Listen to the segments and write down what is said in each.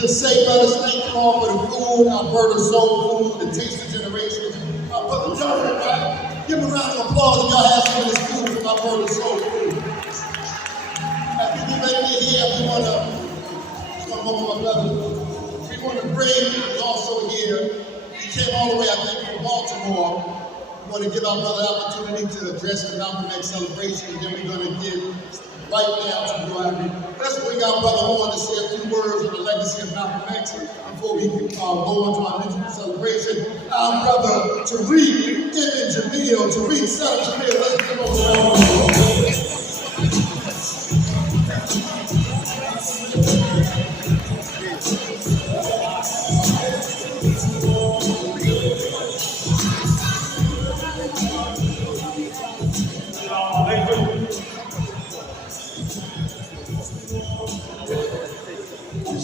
just say, brothers, thank you all for the food, Alberta soul food, the taste of generations. My brother Tariq, right? Give him a round of applause if y'all have some of this food from Alberta soul food. As we get ready to get here, we want to bring, who's also here. He came all the way, I think, from Baltimore. We want to give our brother an opportunity to address the Malcolm X celebration, and then we're going to give right now to Buhari. Let's bring our brother on to say a few words on the legacy of Malcolm X before we can go on to our next celebration. Our brother Tariq Ibn Jamil. Tariq, son of Jamil, let's give him a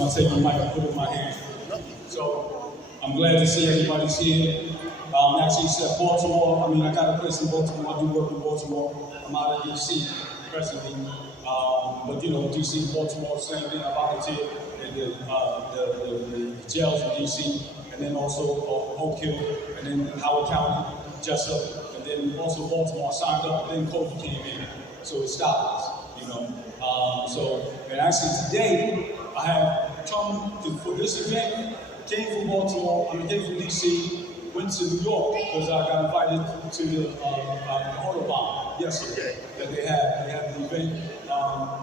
I take my mic and put it in my hand. So I'm glad to see everybody's here. Actually, said Baltimore. I mean, I got a place in Baltimore. I do work in Baltimore. I'm out of DC presently. But you know, DC and Baltimore, same thing. I volunteer in the jails in DC, and then also Oak Hill, and then Howard County, Jessup, and then also Baltimore. I signed up, and then COVID came in, so it stopped. You know, and actually today I have come for this event. Came from Baltimore. Came from DC. Went to New York because I got invited to the Autobahn yesterday. That they had the event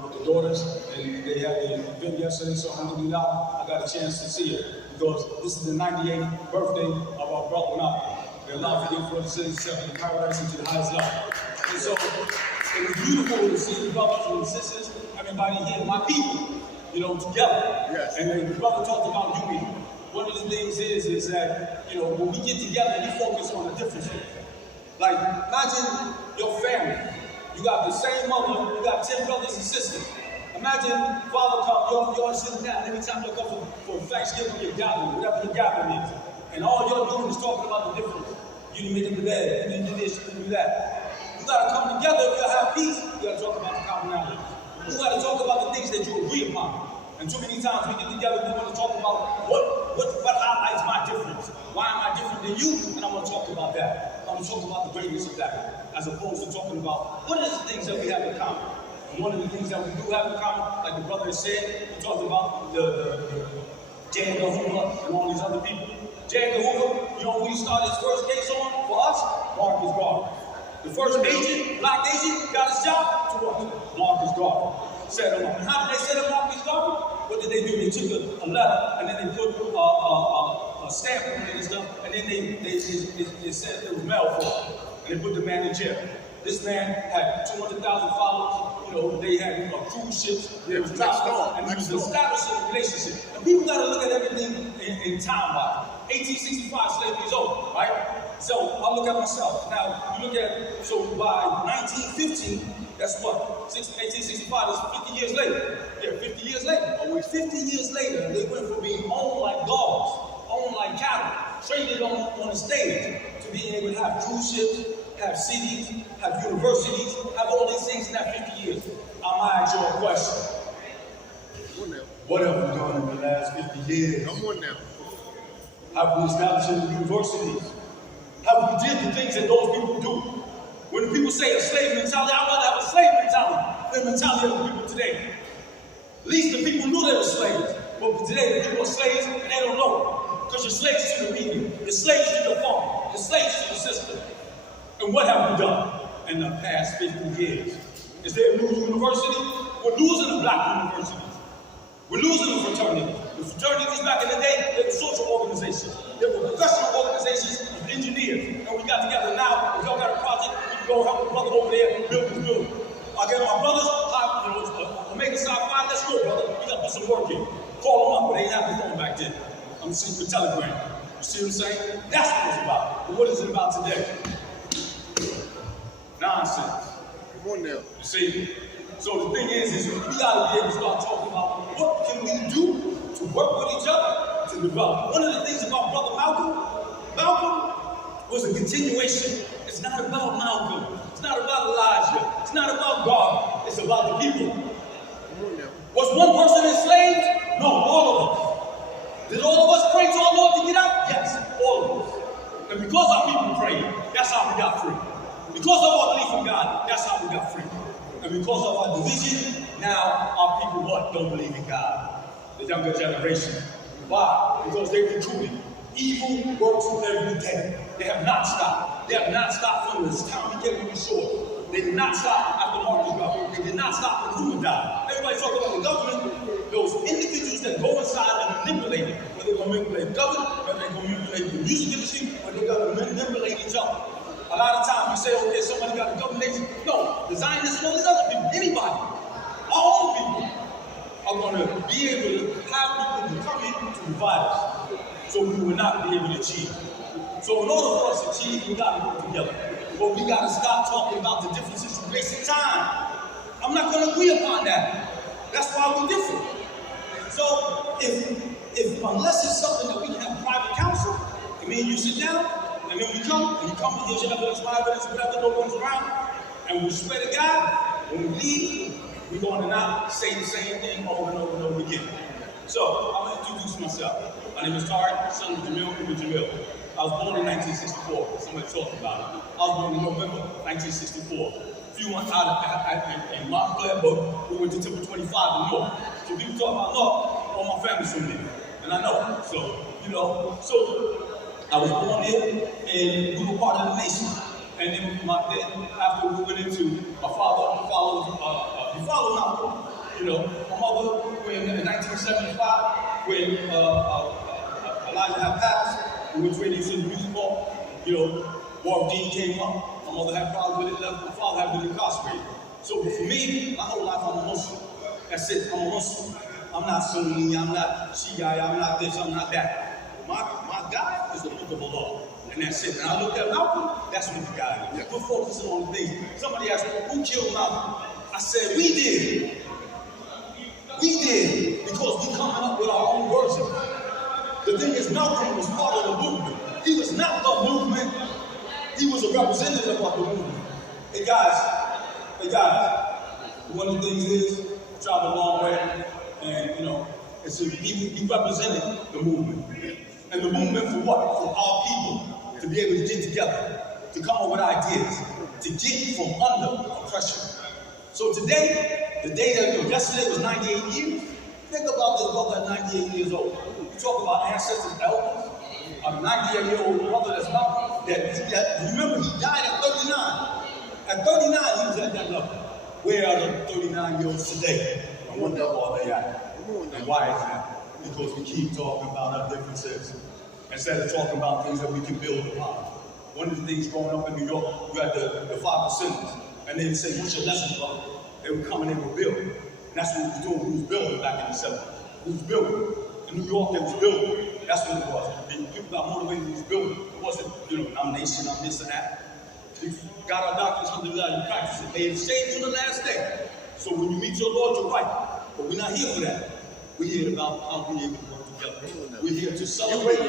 with the daughters, and they had the event yesterday. So alhamdulillah, I got a chance to see it because this is the 98th birthday of our brother Malcolm. They're allowed to get for the citizenship in paradise into the highest level. And so it was beautiful to see the brothers and sisters, everybody here, my people, you know, together. Yes. And the brother talked about unity. One of the things is that, you know, when we get together, we focus on the differences. Like, imagine your family. You got the same mother, you got 10 brothers and sisters. Imagine father come, you're sitting down, every time you come for Thanksgiving, you're gathering, whatever your gathering is. And all you're doing is talking about the difference. You didn't make it to bed, you didn't do this, you didn't do that. You gotta come together if you have peace, you gotta talk about the commonality. You gotta talk about the things that you agree upon. And too many times we get together, we want to talk about what highlights my difference. Why am I different than you? And I want to talk about that. I want to talk about the greatness of that, as opposed to talking about what is the things that we have in common. And one of the things that we do have in common, like the brother said, we talked about the J. Edgar Hoover and all these other people. J. Edgar Hoover, you know who he started his first case on for us? Marcus Garvey. The first agent, black agent, got his job to work. Marcus Garvey. Set him up. And how did they set him up? What did they do? They took a letter and then they put a stamp on it and stuff, and then they said it was mail fraud, and they put the man in jail. This man had 200,000 followers. You know, they had cruise ships. It was traveling, and he was establishing a relationship. And people got to look at everything in time-wise. 1865, slavery is over, right? So I look at myself. Now, you look at, so by 1915, that's what? 1865 is 50 years later. Yeah, 50 years later. 50 years later, they went from being owned like dogs, owned like cattle, traded on the stage, to being able to have cruise ships, have cities, have universities, have all these things in that 50 years. I'm going to ask you a question. What have we done in the last 50 years? Come on now. Have we established the universities? Have we did the things that those people do? When people say a slave mentality, I'd rather have a slave mentality than the mentality of the people today. At least the people knew they were slaves. But today, the people are slaves and they don't know it. Because you're slaves to the media. You're slaves to your phone. You're slaves to the system. And what have we done in the past 50 years? Is there a new university? We're losing the black universities. We're losing the fraternities. The fraternities back in the day, they were social organizations. They were professional organizations of engineers. And we got together now, we all got a project, we can go help a brother over there build this building. I get my brothers, Omega Psi Phi, let's go, brother. We got to put some work in. Call them up, but they didn't have the phone back then. I'm sending you a telegram. You see what I'm saying? That's what it's about. But what is it about today? Nonsense. Come on now. You see? So the thing is we gotta be able to start talking about what can we do to work with each other to develop. One of the things about Brother Malcolm was a continuation. It's not about Malcolm. It's not about Elijah. It's not about God. It's about the people. Was one person enslaved? No, all of us. Did all of us pray to our Lord to get out? Yes, all of us. And because our people prayed, that's how we got free. Because of our belief in God, that's how we got free. And because of our division, now our people what? Don't believe in God. The younger generation. Why? Because they recruited. Evil works every day. They have not stopped. They have not stopped from this time we get on the shore. They did not stop after Marcus got. They did not stop when Hoover died. Everybody talking about the government. Those individuals that go inside and manipulate it, whether they're going to manipulate the government, whether they're going to manipulate the music industry, whether they're going to manipulate each other. A lot of times we say, okay, somebody got a government nation. No, the Zionists and all these other people, anybody, all people are going to be able to have people to come in to divide us. So we will not be able to achieve. So in order for us to achieve, we got to work together. But we got to stop talking about the differences and wasting time. I'm not going to agree upon that. That's why we're different. So if unless it's something that we can have private counsel, I mean, you sit down, and then we come, and you come and get your evidence, my evidence, whatever, no one's around, and we swear to God, when we leave, we're going to not say the same thing over and over and over again. So I'm going to introduce myself. My name is Tariq Ibn Jamil. I was born in 1964. Somebody talked about it. I was born in November 1964. A few months out in Montclair, but we went to Temple 25 in North. So people talk about North, all my family's from there. And I know. So, so I was born here and we were part of the nation. And then after we went into my father, he followed Malcolm. My mother, in 1975, when Elijah had passed, we went to the music hall. War of Dean came up. My mother had problems with it. My father had been incarcerated. So for me, my whole life, I'm a Muslim. That's it. I'm a Muslim. I'm not Sunni. I'm not Shia. I'm not this. I'm not that. My God is the book of Allah. And that's it. And I looked at Malcolm. That's what the guy is. We're focusing on the things. Somebody asked me, who killed Malcolm? I said, we did. We did. Because we coming up with our own version. The thing is, Malcolm was part of the movement. He was not the movement. He was a representative of the movement. Hey guys, one of the things is, I traveled a long way, and he represented the movement. And the movement for what? For our people to be able to get together, to come up with ideas, to get from under oppression. So today, the day that yesterday was 98 years, think about this brother at 98 years old. You talk about ancestors, elders, a 98-year-old brother that's Malcolm, remember he died at 39. At 39, he was at that level. Where are the 39-year-olds today? And what level are they at? And why is that? Because we keep talking about our differences instead of talking about things that we can build upon. One of the things growing up in New York, you had the 5%ers, and they'd say, what's your lesson, brother? They would come and they would build. And that's what we was doing. We was building back in the 70s. We was building. In New York, they was building. That's what it was. And people got motivated, we was building. It wasn't, nomination, I'm this and that. We got our doctors, alhamdulillah, you practice it. They saved you the last day. So when you meet your Lord, you're right. But we're not here for that. We're here about how we able to work together. We're here to celebrate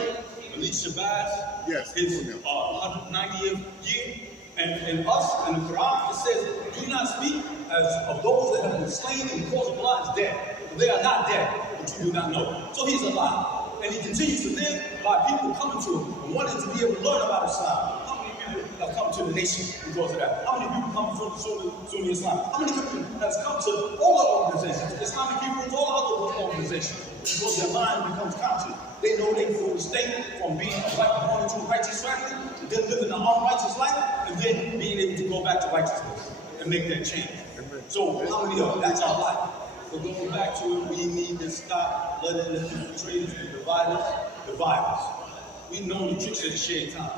Malik Shabazz, his 190th year. And us, in the Quran, it says, do not speak as of those that have been slain in the cause of Allah is dead. They are not dead, but you do not know. So he's alive. And he continues to live by people coming to him and wanting to be able to learn about Islam. How many people have come to the nation because of that? How many people come from Sunni Islam? How many people have come to all other organizations? Islamic people and all other organizations. Because their mind becomes conscious. They know they can stay from being born into a righteous family, and then living an unrighteous life, and then being able to go back to righteousness and make that change. So how many of them? That's our life. So going back to it, we need to stop letting the infiltrators, the dividers, divide us. We know the tricks of the shaitan.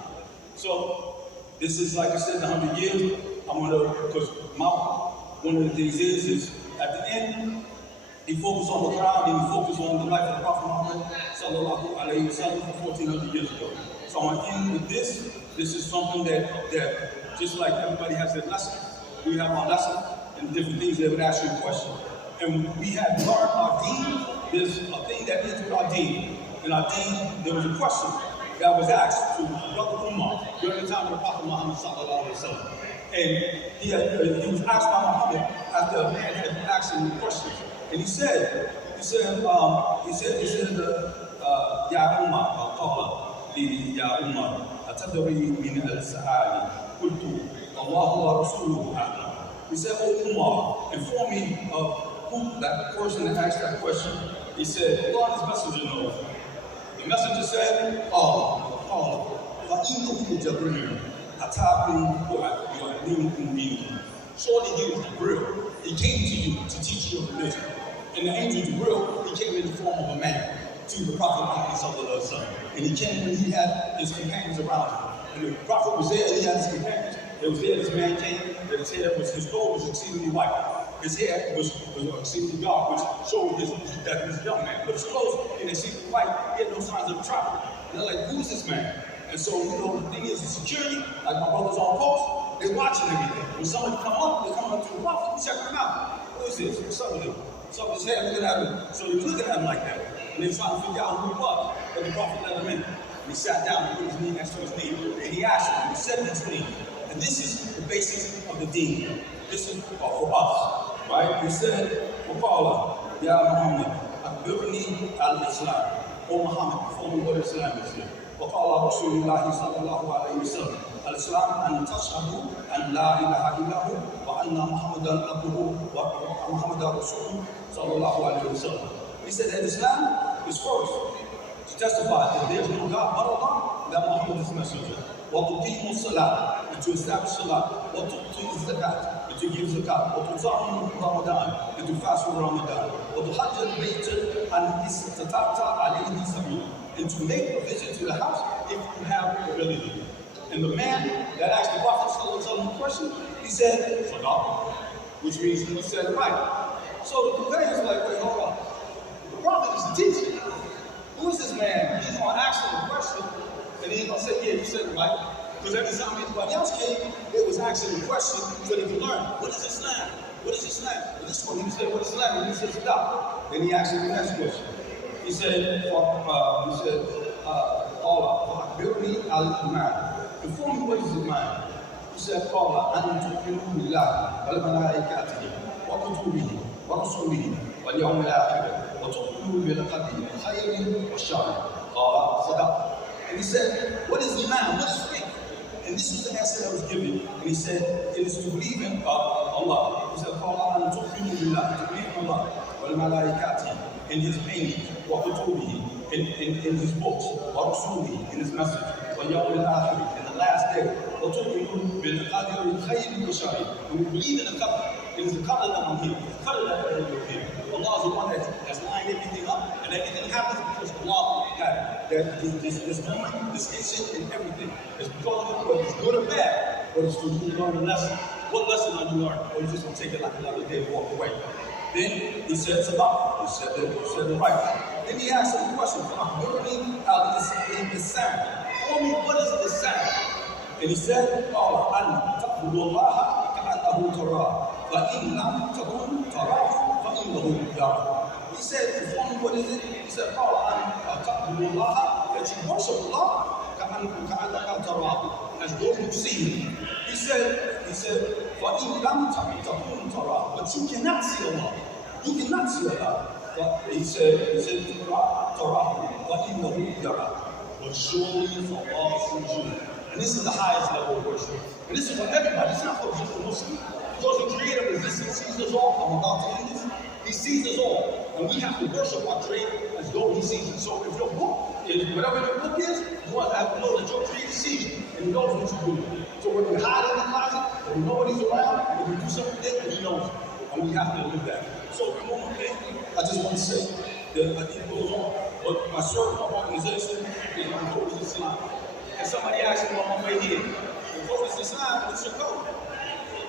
So this is, like I said, 100 years. Because one of the things is at the end, he focused on the Quran and he focused on the life of the Prophet Muhammad sallallahu alayhi wa sallam for 1400 years ago. So I'm going to end with this. This is something that just like everybody has their lesson, we have our lesson and different things that would ask you a question. And we have learned our deen. There's a thing that is with our deen. In our deen, there was a question that was asked to Brother Umar during the time of the Prophet Muhammad sallallahu alayhi wa sallam. And he was asked by Muhammad after a man had asked him questions. And he said, يا عمر قال لي يا عمر أتدري من السؤال قلت الله ورسوله أعلم. He said, "Oh Umar, inform me of who that person that asked that question." He said, "Allah and His Messenger knows." The messenger said, "Oh, فَإِنَّهُ جَبْرِيلٌ أَتَاكُمْ وَيُعَلِّمُكُمْ دِينَكُم." Surely he was Jibril. He came to you to teach you religion. And the angel Jibril, he came in the form of a man to the Prophet Muhammad. And he came when he had his companions around him. And the Prophet was there, and he had his companions. It was there, this man came, that his robe was exceedingly white. His hair was exceedingly dark, which showed that he was a young man. But his clothes, in exceedingly white, he had no signs of travel. And they're like, who's this man? And so, the thing is, the security, like my brothers on post, they're watching everything. When somebody come up, they come up to the Prophet, we check him out. Who is this? What's up with him? What's up with his hair? Looking at him. So they were looking at him like that. And they were trying to figure out who he was. But the Prophet let him in. And he sat down and put his knee next to his knee. And he asked him, he said his knee. And this is the basis of the deen. This is for us. Right? He said, وَقَالَ يَا مُحَمَّدْ أَخْبِرْنِي al-Islam. O Muhammad, inform me what Islam is here. وقال رسول الله صلى الله عليه وسلم الإسلام أن تشهد أن لا إله إلا هو وأن محمدا عبده ومحمدا رسوله صلى الله عليه وسلم. He said that Islam is first to testify that there is no God but Allah, that Muhammad is messenger. وتقيم الصلاة, and to establish salah. وتؤتي الزكاة, and to give zakat. وتصوم Ramadan, and to fast for Ramadan. وتحج البيت أن استطعت عليه سبيلا, and to make a visit to the house if you have the ability. And the man that asked the Prophet the question, he said, Sadaqah, which means he said it right. So the companions were like, wait, hold on. The Prophet is the teacher. Who is this man? He's going to ask him a question, and he's going to say, yeah, you said it right. Because every time anybody else came, it was asking the question so they could learn, what is Islam? What is Islam? And this one, he said, what is Islam? And he said, Sadaqah. Then he asked him the next question. He said, Allah, أخبرني al-Iman. Inform me what is Iman. He said, Allah, أن تؤمنوا بالله وملائكته وكتبه ورسله واليوم الآخر وتؤمنوا بالقدر خير وشر. قال صدق. And he said, what is Iman? What is faith? And this was the answer that was given. And he said, it is to believe in Allah. He said, Allah, أن تؤمنوا بالله, to believe in Allah, وملائكته, in His angels, وكتبه, in His books, ورسوله, in His message, واليوم الآخر, in the last day, وتؤمنوا بالقدر خير وشر. And we believe in the qadr. It is the qadr that I'm here. The qadr that I'm here. Allah is the one that has lined everything up, and everything happens because Allah had this moment, this instant, and everything. It's because of it, whether it's good or bad, but it's to learn a lesson. What lesson are you learning? Or you just going to take it like another day and walk away? Then he said Salah. He said the right. Then he asked him a question. Tell me, what is the sound? And he said, أن تعبد الله كأنه تراه فإن لم تكن تراه فإنه يراك. He said, inform me what is it? He said, أن تعبد الله, that you worship Allah كأنك تراه, as though you see Him. He said, فإن لم تكن تراه, but you cannot see Allah. You cannot see Allah. But he said, تراه فإنه يراك. But surely Allah sees you. And this is the highest level of worship. And this is for everybody. It's not for just the Muslim. Because the Creator existence sees us all. I'm about to end this. He sees us all. And we have to worship our Creator as though He sees us. So if your book is, whatever your book is, you want to have to know that your Creator sees you and He knows what you're doing. So when we hide in the closet, and we know when He's around, and we do something different, He knows. And we have to live that. So one more thing, I just want to say that it goes on. But my circle, my organization, is my code is Islam. And somebody asked me on my way here, the code is Islam, what's your code?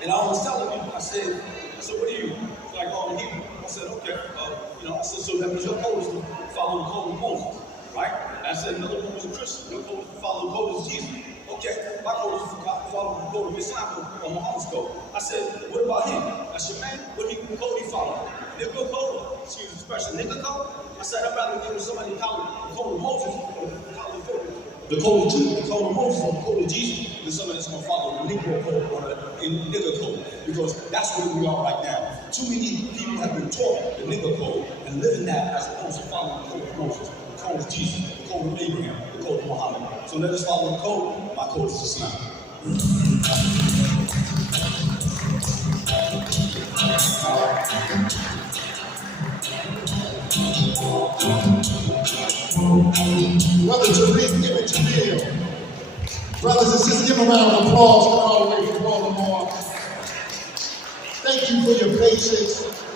And I was telling them, I said, what are you? It's like, oh, I'm Hebrew. I said, okay. I said, so that means your code is to follow the code of Moses, right? And I said, another one was a Christian. Your code is to follow the code of Jesus. Okay, my code is to follow the code of Islam or Muhammad's code. I said, what about him? I said, man, what code he follow? Nigga code? Excuse the expression, nigga code? I said, I'd rather give somebody the code of Moses or the code of Jesus, the code of Moses or the code of Jesus, than somebody that's going to follow the Negro code or the nigger code. Because that's where we are right now. Too many people have been taught the nigger code and living that as opposed to following the code of Moses. The code is Jesus, the code of Abraham, the code of Muhammad. So let us follow the code. My code is Islam. Brother Tariq Ibn Jamil. Brothers and sisters, give a round of applause. Come all the way from Baltimore. Thank you for your patience.